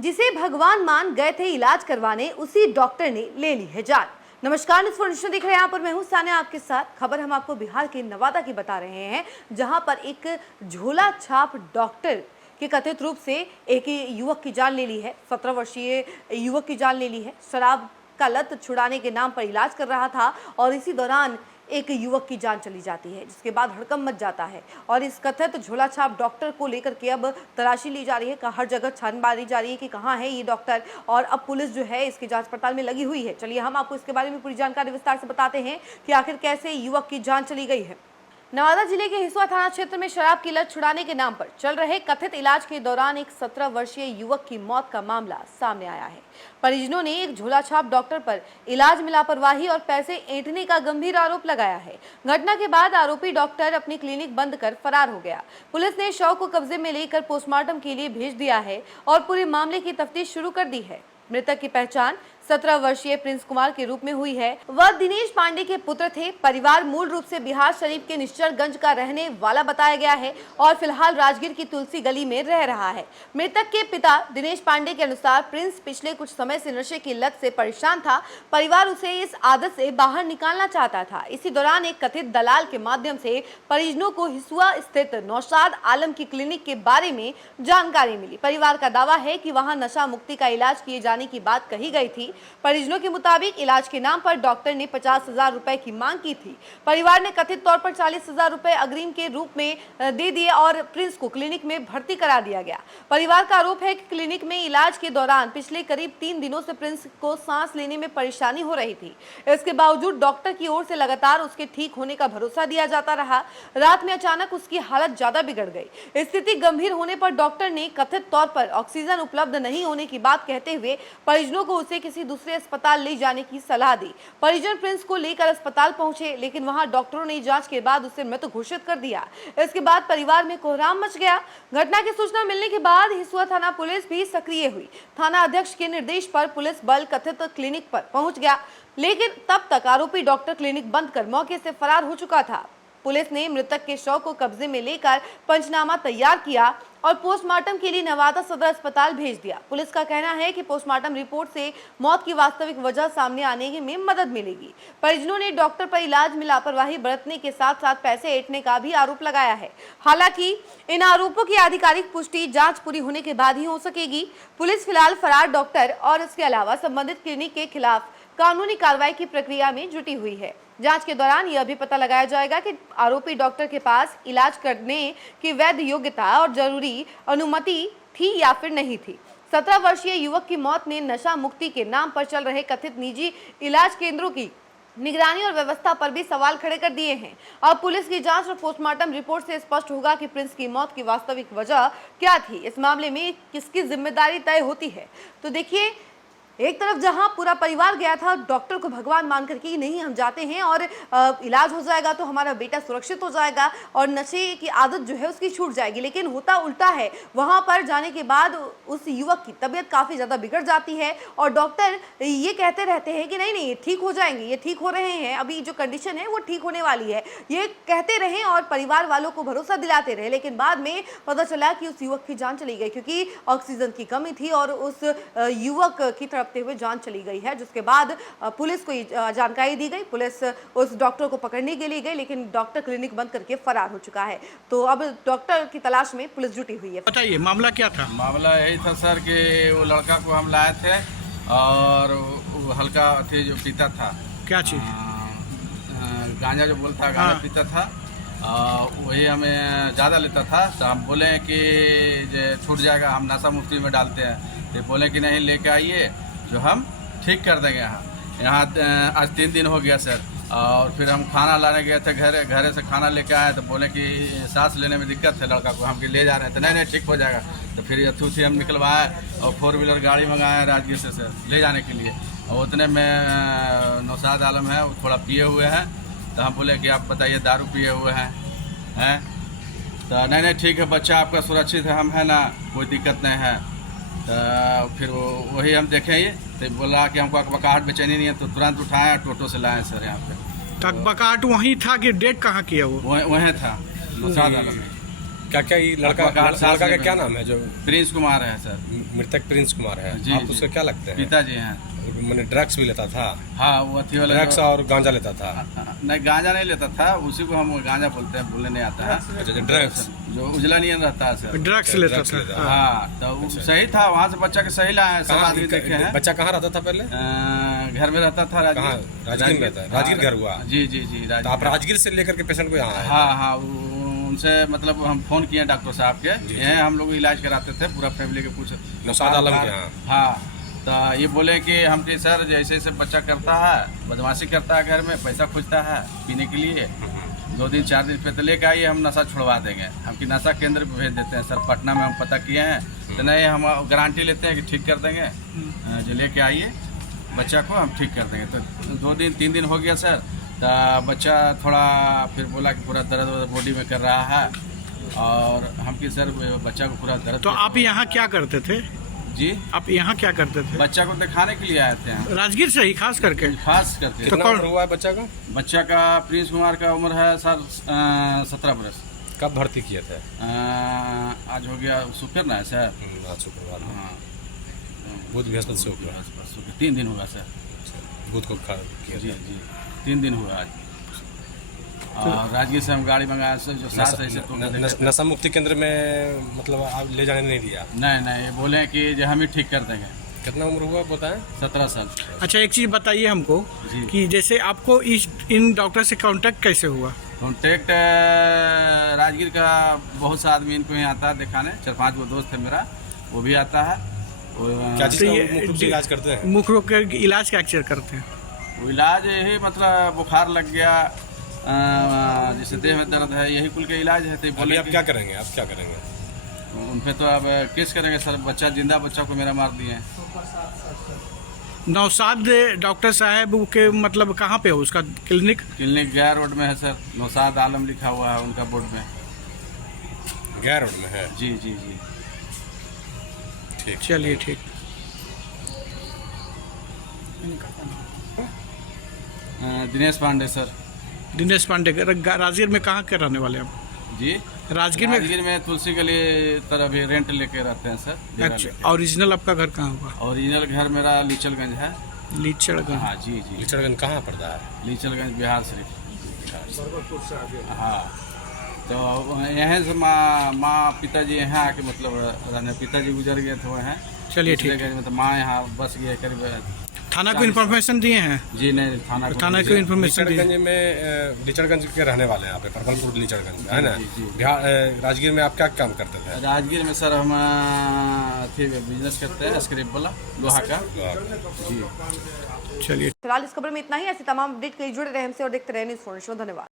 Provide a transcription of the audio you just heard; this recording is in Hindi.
जिसे भगवान मान गए थे इलाज करवाने, उसी डॉक्टर ने ले ली है जान। नमस्कार, न्यूज़ फॉर देख रहे हैं। यहाँ पर मैं हूँ सानिया आपके साथ। खबर हम आपको बिहार के नवादा की बता रहे हैं, जहाँ पर एक झोला छाप डॉक्टर के कथित रूप से एक युवक की जान ले ली है। 17 वर्षीय युवक की जान ले ली है। शराब का लत छुड़ाने के नाम पर इलाज कर रहा था और इसी दौरान एक युवक की जान चली जाती है, जिसके बाद हड़कंप मच जाता है। और इस कथित झोला छाप डॉक्टर को लेकर के अब तलाशी ली जा रही है, हर जगह छान मारी जा रही है कि कहाँ है ये डॉक्टर, और अब पुलिस जो है इसकी जांच पड़ताल में लगी हुई है। चलिए हम आपको इसके बारे में पूरी जानकारी विस्तार से बताते हैं कि आखिर कैसे युवक की जान चली गई है। नवादा जिले के हिसुआ थाना क्षेत्र में शराब की लत छुड़ाने के नाम पर चल रहे कथित इलाज के दौरान एक 17 वर्षीय युवक की मौत का मामला सामने आया है। परिजनों ने एक झोला छाप डॉक्टर पर इलाज में लापरवाही और पैसे ऐंठने का गंभीर आरोप लगाया है। घटना के बाद आरोपी डॉक्टर अपनी क्लिनिक बंद कर फरार हो गया। पुलिस ने शव को कब्जे में लेकर पोस्टमार्टम के लिए भेज दिया है और पूरे मामले की तफ्तीश शुरू कर दी है। मृतक की पहचान 17 वर्षीय प्रिंस कुमार के रूप में हुई है। वह दिनेश पांडे के पुत्र थे। परिवार मूल रूप से बिहार शरीफ के निश्चलगंज का रहने वाला बताया गया है और फिलहाल राजगीर की तुलसी गली में रह रहा है। मृतक के पिता दिनेश पांडे के अनुसार प्रिंस पिछले कुछ समय से नशे की लत से परेशान था। परिवार उसे इस आदत से बाहर निकालना चाहता था। इसी दौरान एक कथित दलाल के माध्यम से परिजनों को हिसुआ स्थित नौशाद आलम की क्लिनिक के बारे में जानकारी मिली। परिवार का दावा है कि वहां नशा मुक्ति का इलाज किए जाने की बात कही गई थी। परिजनों के मुताबिक इलाज के नाम पर डॉक्टर ने 50,000 रुपए की मांग की थी। परिवार ने कथित तौर पर 40,000 रुपए अग्रिम के रूप में दे दिए और प्रिंस को क्लिनिक में भर्ती करा दिया गया। परिवार का आरोप है कि क्लिनिक में इलाज के दौरान पिछले करीब 3 दिनों से प्रिंस को सांस लेने में परेशानी हो रही थी। इसके बावजूद डॉक्टर की ओर से लगातार उसके ठीक होने का भरोसा दिया जाता रहा। रात में अचानक उसकी हालत ज्यादा बिगड़ गई। स्थिति गंभीर होने पर डॉक्टर ने कथित तौर पर ऑक्सीजन उपलब्ध नहीं होने की बात कहते हुए परिजनों को उसे किसी दूसरे अस्पताल ले जाने की सलाह दी। परिजन प्रिंस को लेकर अस्पताल पहुंचे, लेकिन वहां डॉक्टरों ने जांच के बाद उसे मृत घोषित कर दिया। इसके बाद परिवार में कोहराम मच गया। घटना की सूचना मिलने के बाद हिसुआ थाना पुलिस भी सक्रिय हुई। थाना अध्यक्ष के निर्देश पर पुलिस बल कथित क्लिनिक पर पहुंच गया, लेकिन तब तक आरोपी डॉक्टर क्लिनिक बंद कर मौके से फरार हो चुका था। पुलिस ने मृतक के शव को कब्जे में लेकर पंचनामा तैयार किया और पोस्टमार्टम के लिए नवादा सदर अस्पताल भेज दिया। पुलिस का कहना है कि पोस्टमार्टम रिपोर्ट से मौत की वास्तविक वजह सामने आने में मदद मिलेगी। परिजनों ने डॉक्टर पर इलाज में लापरवाही बरतने के साथ साथ पैसे ऐंठने का भी आरोप लगाया है। हालांकि इन आरोपों की आधिकारिक पुष्टि जांच पूरी होने के बाद ही हो सकेगी। पुलिस फिलहाल फरार डॉक्टर और इसके अलावा संबंधित क्लिनिक के खिलाफ कानूनी कार्रवाई की प्रक्रिया में जुटी हुई है। जांच के दौरान यह भी पता लगाया जाएगा कि आरोपी डॉक्टर के पास इलाज करने की वैध योग्यता और जरूरी अनुमति थी या फिर नहीं थी। 17 वर्षीय युवक की मौत ने नशा मुक्ति के नाम पर चल रहे कथित निजी इलाज केंद्रों की निगरानी और व्यवस्था पर भी सवाल खड़े कर दिए हैं। अब पुलिस की जांच और पोस्टमार्टम रिपोर्ट से स्पष्ट होगा कि प्रिंस की मौत की वास्तविक वजह क्या थी। इस मामले में किसकी जिम्मेदारी तय होती है। तो देखिए, एक तरफ जहां पूरा परिवार गया था डॉक्टर को भगवान मान करके नहीं हम जाते हैं और इलाज हो जाएगा तो हमारा बेटा सुरक्षित हो जाएगा और नशे की आदत जो है उसकी छूट जाएगी, लेकिन होता उल्टा है। वहां पर जाने के बाद उस युवक की तबीयत काफ़ी ज़्यादा बिगड़ जाती है और डॉक्टर ये कहते रहते हैं कि नहीं नहीं ये ठीक हो जाएंगे, ये ठीक हो रहे हैं, अभी जो कंडीशन है वो ठीक होने वाली है, ये कहते रहे और परिवार वालों को भरोसा दिलाते रहे। लेकिन बाद में पता चला कि उस युवक की जान चली गई, क्योंकि ऑक्सीजन की कमी थी और उस युवक की तरफ हुए जान चली गई है। जिसके बाद पुलिस को जानकारी दी गई। पुलिस उस डॉक्टर को पकड़ने के लिए गई, लेकिन डॉक्टर क्लिनिक बंद करके फरार हो चुका है। तो अब डॉक्टर की तलाश में पुलिस जुटी हुई है। बताइए मामला क्या था? मामला यही था सर कि वो लड़का को हम लाए थे और वो हल्का जो पीता था, क्या चीज? गांजा जो बोलता है, गांजा पीता था। वही हमें ज़्यादा लेता था, तो हम बोले कि जो छूट जाएगा, हम नशा मुक्ति में डालते हैं। तो बोले कि नहीं लेके आइए जो हम ठीक कर देंगे। यहाँ आज 3 दिन हो गया सर। और फिर हम खाना लाने गए थे, घरे से खाना लेके आए तो बोले कि सांस लेने में दिक्कत है लड़का को, हम ले जा रहे थे। नहीं ठीक हो जाएगा। तो फिर यथू से हम निकलवाए और 4 व्हीलर गाड़ी मंगाए राजगीर से सर ले जाने के लिए। और उतने में नौशाद आलम है, वो थोड़ा पिए हुए हैं। तो हम बोले कि आप बताइए दारू पिए हुए हैं? तो नहीं ठीक है, बच्चा आपका सुरक्षित है, हम है ना, कोई दिक्कत नहीं है। तो फिर वही हम देखें ये तो बोला कि हमको अकबकाहट बेचैनी नहीं है, तो तुरंत उठाए टोटो से लाए सर यहाँ पे। अकबकाहट वहीं था कि डेट कहाँ किया? वो वहीं था नौशाद आलम में। क्या क्या ये लड़का आपका साथ लड़का का में क्या नाम है जो प्रिंस कुमार है सर। मृतक प्रिंस कुमार है? जी, आप जी। उसके क्या लगते हैं? पिताजी हैं। मैंने ड्रग्स भी लेता था? हाँ वो अथी वाला ड्रग्स और गांजा लेता था? नहीं गांजा नहीं लेता था, उसी को हम गांजा बोलते हैं, बोलने नहीं आता है। अच्छा, ड्रग्स जो उजला नियन रहता है सर। ड्रग्स लेता ड्रग्स था। लेता था। हाँ तो वो सही था, वहाँ से बच्चा के सही लाए हैं, सब आदमी देखे हैं। बच्चा कहाँ रहता था पहले? घर में रहता था कहाँ? राजगीर में रहता है? राजगीर घर हुआ? जी जी जी तो आप राजगीर से लेकर के पेशेंट को यहाँ आए? हाँ हाँ उनसे मतलब हम फोन किए डॉक्टर साहब के, यहाँ हम लोग इलाज कराते थे पूरा फैमिली के कुछ नौशाद आलम के यहाँ? हाँ तो ये बोले कि हम कि सर जैसे जैसे बच्चा करता है, बदमाशी करता है, घर में पैसा खोजता है पीने के लिए, 2 दिन 4 दिन पे तो लेके आइए, हम नशा छुड़वा देंगे। हम कि नशा केंद्र पे भेज देते हैं सर, पटना में हम पता किए हैं, तो नहीं हम गारंटी लेते हैं कि ठीक कर देंगे, जो लेके आइए बच्चा को हम ठीक कर देंगे। तो 2 दिन 3 दिन हो गया सर, तो बच्चा थोड़ा फिर बोला कि पूरा दर्द बॉडी में कर रहा है, और हम कि सर बच्चा को पूरा दर्द। तो आप यहाँ क्या करते थे? जी आप यहाँ क्या करते थे? बच्चा को दिखाने के लिए आए थे हम, राजगीर से ही खास करके? खास करके। तो कितना कौन- उम्र हुआ है बच्चा का? बच्चा का प्रिंस कुमार का उम्र है सर 17 बरस। कब भर्ती किए थे? आज हो गया शुक्र ना है सर। आज शुक्रवार, हाँ बुध बृहस्पति शुक्र, शुक्र 3 दिन हुआ सर। बुध को किया जी था। जी 3 दिन हुआ आज। और राजगीर से हम गाड़ी मंगाया सर, जो सास ऐसे तो नशा मुक्ति केंद्र में मतलब आप ले जाने नहीं दिया? नहीं नहीं, ये बोले कि जो हम ही ठीक कर देंगे। कितना उम्र हुआ बताएं? 17 साल। अच्छा एक चीज़ बताइए हमको जी। कि जैसे आपको इन डॉक्टर से कांटेक्ट कैसे हुआ? कॉन्टेक्ट राजगीर का बहुत सा आदमी इनको यहाँ आता है दिखाने, 4-5 वो दोस्त है मेरा, वो भी आता है। क्या चीज़ तो का ये- मुख्य रूप से इलाज करते हैं? मुख्य रोग का इलाज क्या करते हैं? वो इलाज यही मतलब बुखार लग गया, जैसे देह में दर्द है, यही कुल के इलाज है। तो अभी बोले आप क्या करेंगे? आप क्या करेंगे? उन पे तो अब केस करेंगे सर, बच्चा जिंदा बच्चा को मेरा मार दिए हैं। नौशाद डॉक्टर साहब के मतलब कहाँ पे हो उसका क्लिनिक? क्लिनिक गया रोड में है सर, नौशाद आलम लिखा हुआ है उनका बोर्ड में। गया रोड में है? जी जी जी। ठीक। चलिए ठीक। दिनेश पांडे सर। दिनेश पांडे राजगीर में कहाँ के रहने वाले हैं आप? जी राजगीर में? राजगीर में तुलसी गली तरफ ही रेंट लेके रहते हैं सर, डेरा अच्छा, लेके। ओरिजिनल आपका घर कहाँ हुआ? ओरिजिनल घर मेरा लीचलगंज है। लीचड़गंज। हाँ जी जी, लिचड़गंज कहाँ पड़ता है? लीचलगंज बिहार शरीफ। हाँ तो यहाँ से माँ पिताजी यहाँ आके मतलब रहने, पिताजी गुजर गए थे वहाँ। चलिए ठीक है, मतलब माँ यहाँ बस गए करीब। थाना को इन्फॉर्मेशन दिए हैं? जी नहीं, थाना थाना को इन्फॉर्मेशन दिए? लिचड़गंज में लिचड़गंज के रहने वाले हैं आप, परपलपुर लिचड़गंज है ना? जी, जी। बिहार राजगीर में आप क्या काम करते थे? राजगीर में सर हम बिजनेस करते हैं, स्क्रैप वाला लोहा का। जी चलिए फिलहाल इस खबर में इतना ही। ऐसी तमाम अपडेट के लिए जुड़े रहे हमसे और देखते रहे न्यूज़ 4 धन्यवाद।